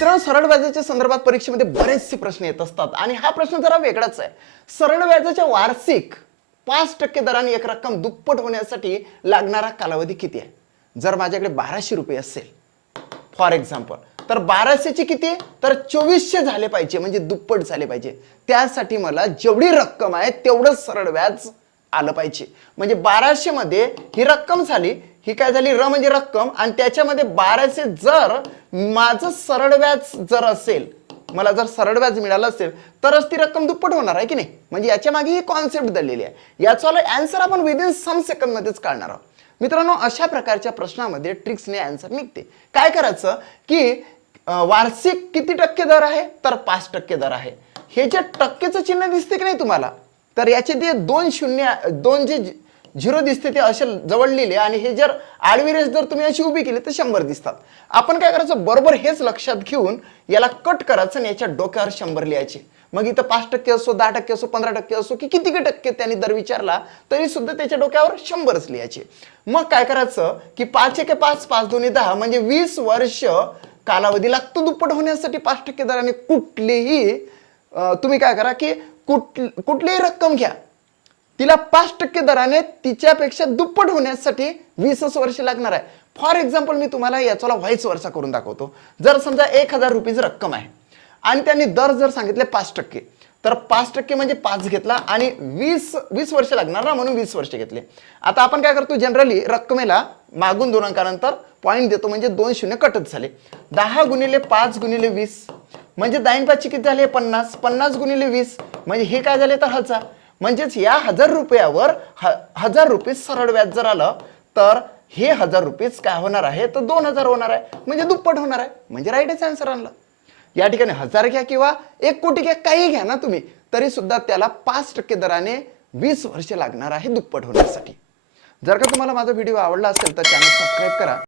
मित्रांनो, सरळ व्याजाच्या संदर्भात परीक्षेमध्ये बरेचसे प्रश्न येत असतात आणि हा प्रश्न जरा वेगळाच आहे. सरळ व्याजाच्या वार्षिक 5% दराने एक रक्कम दुप्पट होण्यासाठी लागणारा कालावधी किती आहे? जर माझ्याकडे 1200 रुपये असेल फॉर एक्झाम्पल, तर 1200 ची किती, तर 2400 झाले पाहिजे, म्हणजे दुप्पट झाले पाहिजे. त्यासाठी मला जेवढी रक्कम आहे तेवढं सरळ व्याज आलं पाहिजे. म्हणजे 1200 मध्ये ही रक्कम झाली, ही काय झाली, र म्हणजे रक्कम, आणि त्याच्यामध्ये 1200 जर माझं सरळ व्याज जर असेल, मला जर सरळ व्याज मिळालं असेल तरच ती रक्कम दुप्पट होणार आहे की नाही. म्हणजे याच्या मागे ही कॉन्सेप्ट दडलेली आहे. याचा आन्सर आपण विदिन सम सेकंड मध्येच काढणार आहोत. मित्रांनो, अशा प्रकारच्या प्रश्नामध्ये ट्रिक्सने आन्सर निघते. काय करायचं की वार्षिक किती टक्के दर आहे, तर 5% दर आहे. हे जे टक्केचं चिन्ह दिसते की नाही तुम्हाला, तर याचे ते दोन जे झिरो दिसते ते असे जवळ लिहिले, आणि हे जर आडवी रेष जर तुम्ही अशी उभी केली तर 100 दिसतात. आपण काय करायचं, बरोबर हेच लक्षात घेऊन याला कट करायचं आणि याच्या डोक्यावर 100 लिहायचे. मग इथं 5% असो, 10% असो, 15% असो, की किती टक्के त्यांनी दर विचारला तरी सुद्धा त्याच्या डोक्यावर 100च लिहायचे. मग काय करायचं की 5 1 5, 5 2 10, म्हणजे 20 वर्ष कालावधी लागतो दुप्पट होण्यासाठी 5% दराने. कुठलीही तुम्ही काय करा की कुठलीही रक्कम घ्या, तिला 5% दराने तिच्यापेक्षा दुप्पट होण्यासाठी 20 वर्ष लागणार आहे. फॉर एक्झाम्पल, मी तुम्हाला याचा व्हाईस वर्षा करून दाखवतो. जर समजा 1000 रुपयाची रक्कम आहे आणि त्यांनी दर जर सांगितले 5%, तर 5% म्हणजे 5 घेतला आणि 20 वर्ष लागणार ना, म्हणून 20 वर्ष घेतले. आता आपण काय करतो, जनरली रक्कमेला मागून 2 अंकानंतर पॉईंट देतो, म्हणजे 2 शून्य कटच झाले. 10 गुणिले 5 गुणिले 20, म्हणजे 10 5 किती झाले, 50. 50 गुणिले 20, म्हणजे हे काय झाले, तर 1000. म्हणजेच या 1000 रुपयावर 1000 रुपये सरळ व्याज जर आलं तर हे 1000 रुपये काय होणार आहे, तर 2000 होणार आहे, म्हणजे दुप्पट होणार आहे. म्हणजे राईटच आन्सर आणलं. या ठिकाणी 1000 घ्या किंवा 1 कोटी घ्या, काही घ्या ना तुम्ही, तरी सुद्धा त्याला 5% दराने 20 वर्ष लागणार आहे दुप्पट होण्यासाठी. जर का तुम्हाला माझा व्हिडिओ आवडला असेल तर चॅनल सबस्क्राईब करा.